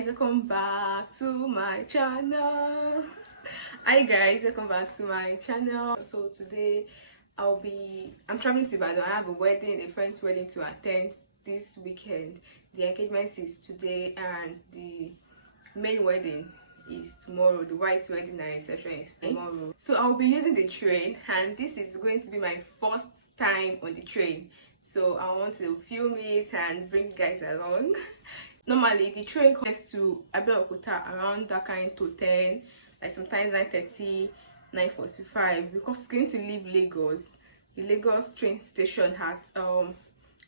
guys, welcome back to my channel. Hi guys, welcome back to my channel. So today I'm traveling to Ibadan. I have a wedding, a friend's wedding to attend this weekend. The engagement is today and the main wedding is tomorrow. The white wedding and reception is tomorrow. So I'll be using the train, and this is going to be my first time on the train. So I want to film it and bring you guys along. Normally the train comes to Abeokuta around that kind to 10, like sometimes 9:30, 9:45, because it's going to leave Lagos. The Lagos train station at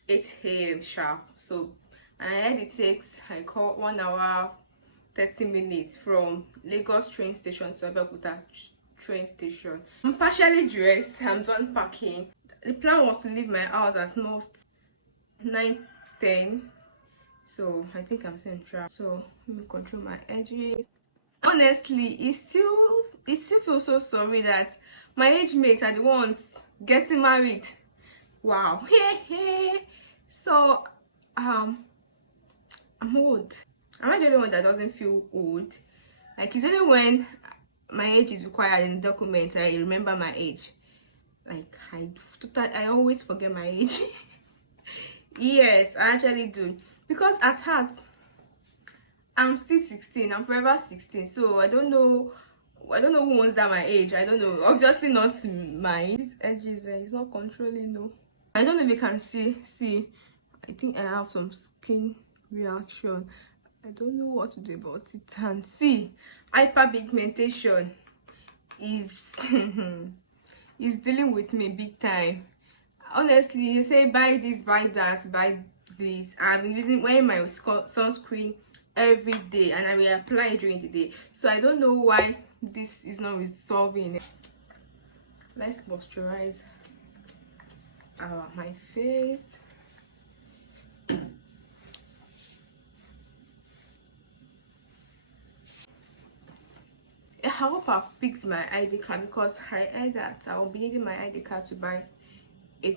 8 a.m. sharp. So I heard it takes 1 hour 30 minutes from Lagos train station to Abeokuta train station. I'm partially dressed, I'm done packing. The plan was to leave my house at most 9:10. So I think I'm still in track. So let me control my edges. Honestly, it still feels so sorry that my age mates are the ones getting married. Wow. So I'm old. Am I the only one that doesn't feel old? Like, it's only when my age is required in the document I remember my age. Like, I always forget my age. Yes, I actually do. Because at heart, I'm still 16. I'm forever 16. So I don't know who wants that my age. I don't know. Obviously not mine. This edge is not controlling, no. I don't know if you can see. I think I have some skin reaction. I don't know what to do about it. And see, hyperpigmentation is is dealing with me big time. Honestly, you say buy this, buy that, buy this. I've been wearing my sunscreen every day, and I will apply it during the day. So I don't know why this is not resolving. Let's moisturize my face. I hope I've picked my ID card, because I heard that I will be needing my ID card to buy a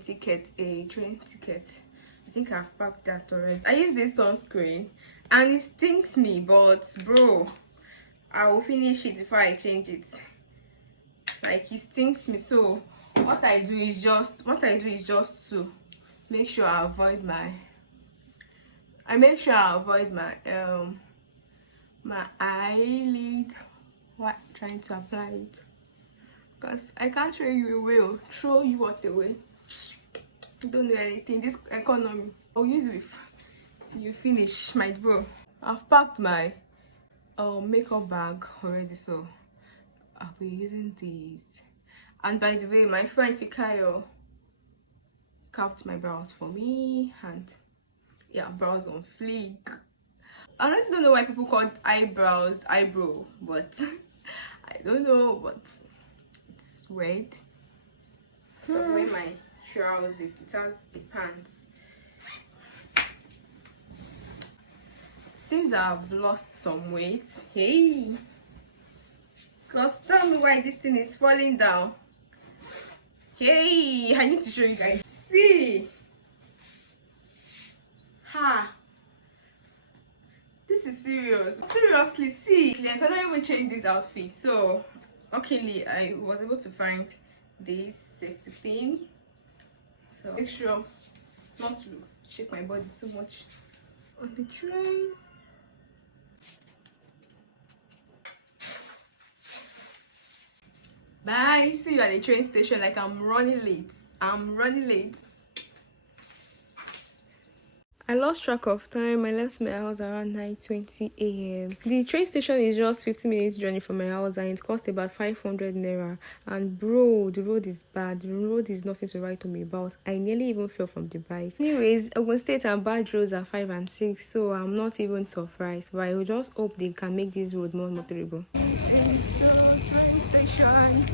train ticket. I think I've packed that already. I use this sunscreen and it stings me, but bro, I will finish it before I change it. Like, it stings me. So what I do is just to make sure I avoid my my eyelid while trying to apply it, because I can't show you a way or throw you what away. You don't know anything. This economy, I'll use it till you finish, my bro. I've packed my makeup bag already, so I'll be using these. And by the way, my friend Fikayo carved my brows for me, and yeah, brows on fleek. I honestly don't know why people call eyebrow, but I don't know, but it's weird. So I'm wearing my trousers. It has a pants. Seems I've lost some weight. Hey, cause tell me why this thing is falling down. Hey, I need to show you guys. See, this is serious. Seriously, see, I cannot even change this outfit. So luckily I was able to find this safety pin. So make sure not to shake my body too much on the train. Bye. See you at the train station. Like, I'm running late. I lost track of time. I left my house around 9:20 a.m. The train station is just 15 minutes journey from my house, and it cost about 500 naira. And bro, the road is bad. The road is nothing to write home about. I nearly even fell from the bike. Anyways, Ogun State and bad roads are 5 and 6, so I'm not even surprised. But I will just hope they can make this road more motorable. Train station,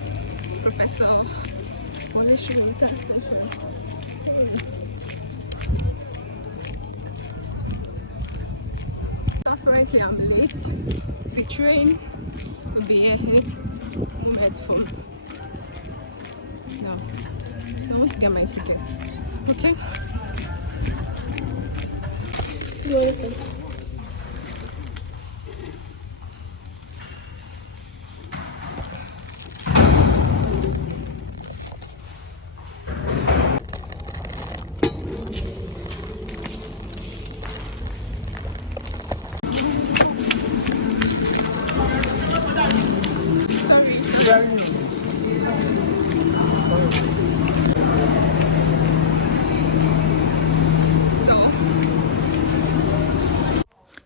Professor. Currently I'm late. The train will be ahead. I'm headphone now, so I want to get my ticket. Okay.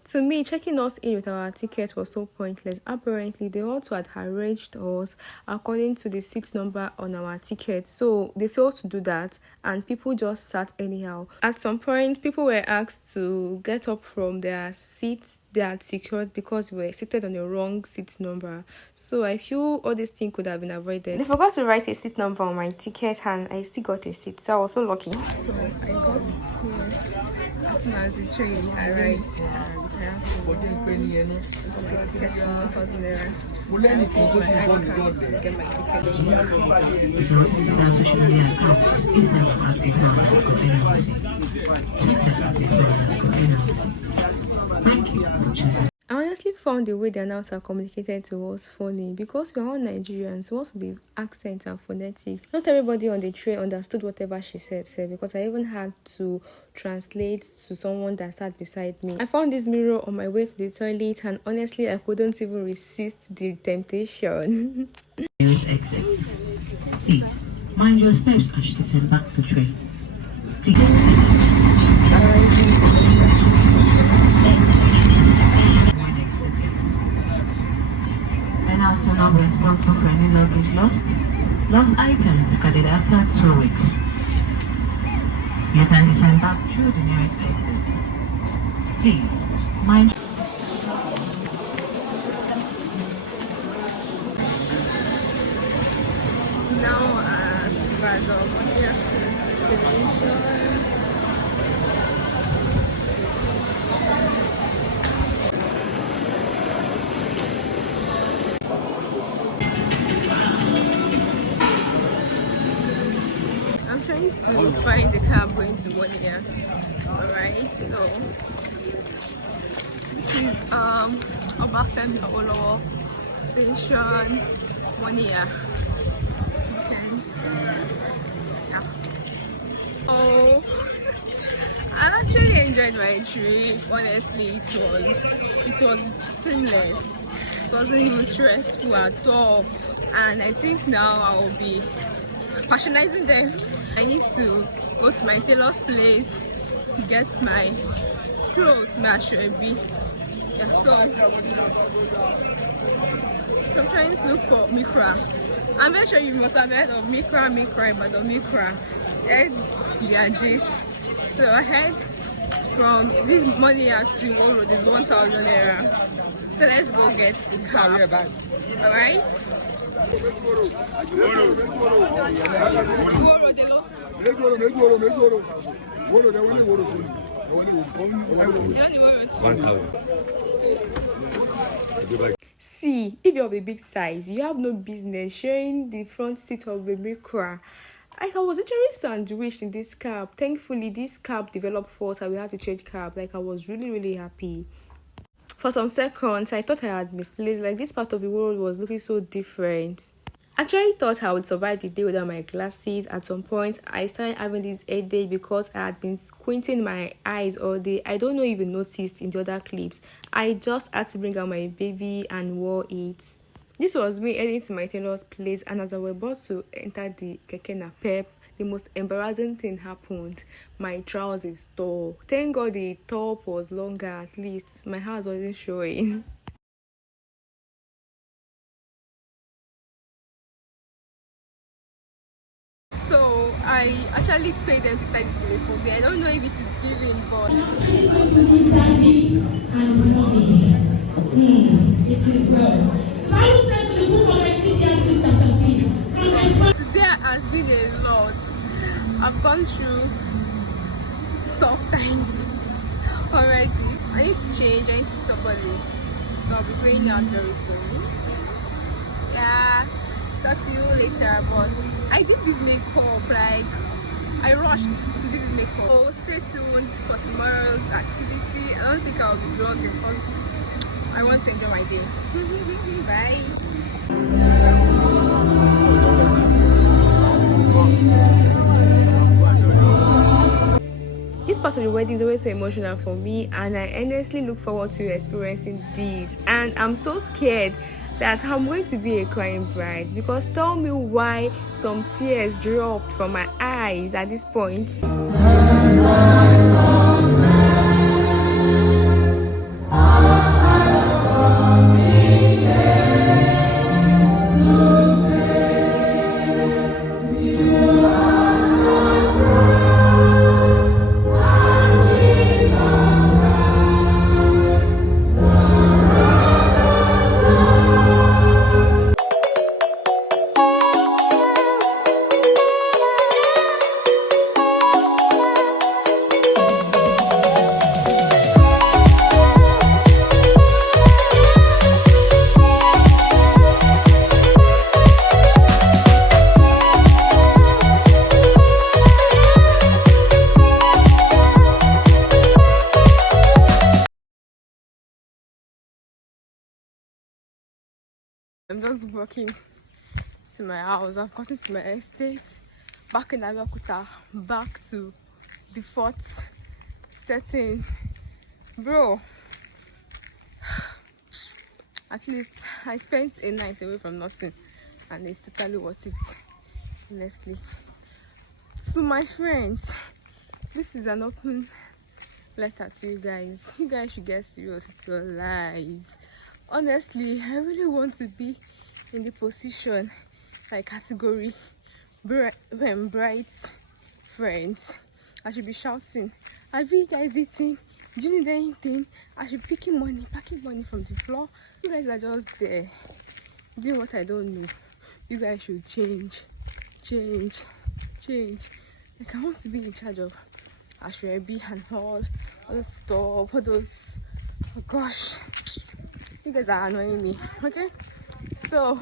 To me, checking us in with our ticket was so pointless. Apparently, they also had arranged us according to the seat number on our ticket. So they failed to do that and people just sat anyhow. At some point, people were asked to get up from their seats they had secured because we were seated on the wrong seat number. So I feel all this thing could have been avoided. They forgot to write a seat number on my ticket and I still got a seat. So I was so lucky. So I got here as soon as the train arrived. I honestly found the way the announcer communicated to us funny because we are all Nigerians, most of the accents and phonetics. Not everybody on the train understood whatever she said because I even had to translate to someone that sat beside me. I found this mirror on my way to the toilet and honestly I couldn't even resist the temptation. Nearest exit. Please, mind your steps as you descend back to train. Please. And also not responsible for any luggage lost. Lost items discarded after 2 weeks. You can descend back through the nearest exit. Please, mind. Now at Badon, I'm trying to find the cab going to Monia. Alright, so this is Obafemi Awolowo Station, Monia. Yeah. Oh, I actually enjoyed my trip. Honestly, it was seamless. It wasn't even stressful at all. And I think now I will be patronizing them. I need to go to my tailor's place to get my clothes, my ashrebi. Yeah, so I'm trying to look for Mikra. I'm very sure you must have heard of Mikra, but the Mikra. Yeah, gist. So I heard from this money to Road is 1,000 naira. So let's go get the car. Alright? See, if you're of a big size, you have no business sharing the front seat of the Micra. I was literally sandwiched in this cab. Thankfully, this cab developed fault and we had to change cab. I was really happy. For some seconds, I thought I had misplaced. This part of the world was looking so different. I actually thought I would survive the day without my glasses. At some point, I started having this headache because I had been squinting my eyes all day. I don't know if you noticed in the other clips. I just had to bring out my baby and wore it. This was me heading to my tailor's place, and as I was about to enter the keke napep, the most embarrassing thing happened. My trousers tore. Thank God the top was longer, at least. My house wasn't showing. So I actually paid them to tie the telephone bill. I don't know if it is giving, but Daddy and mommy. It is well. Bible says in the book of Ecclesiastes chapter 3. Today has been a lot. I've gone through tough times already. I need to change. I need to see somebody. So I'll be going out very soon. Yeah. Talk to you later. But I did this makeup, I rushed to do this makeup. So stay tuned for tomorrow's activity. I don't think I'll be vlogging because I want to enjoy my day. Bye. This part of the wedding is always so emotional for me, and I honestly look forward to experiencing this. And I'm so scared that I'm going to be a crying bride, because tell me why some tears dropped from my eyes at this point. I'm just walking to my house. I've gotten to my estate, back in Abeokuta, back to the fourth setting. Bro, at least I spent a night away from nothing, and it's totally worth it, honestly. To my friends, this is an open letter to you guys. You guys should get serious with your lives. Honestly, I really want to be in the position, like category bright friends. I should be shouting, have you guys eaten? Do you need anything? I should be packing money from the floor. You guys are just there doing what I don't know. You guys should change. Like, I want to be in charge of Ashwebi and all those stuff, all those, oh gosh, you guys are annoying me. Okay, so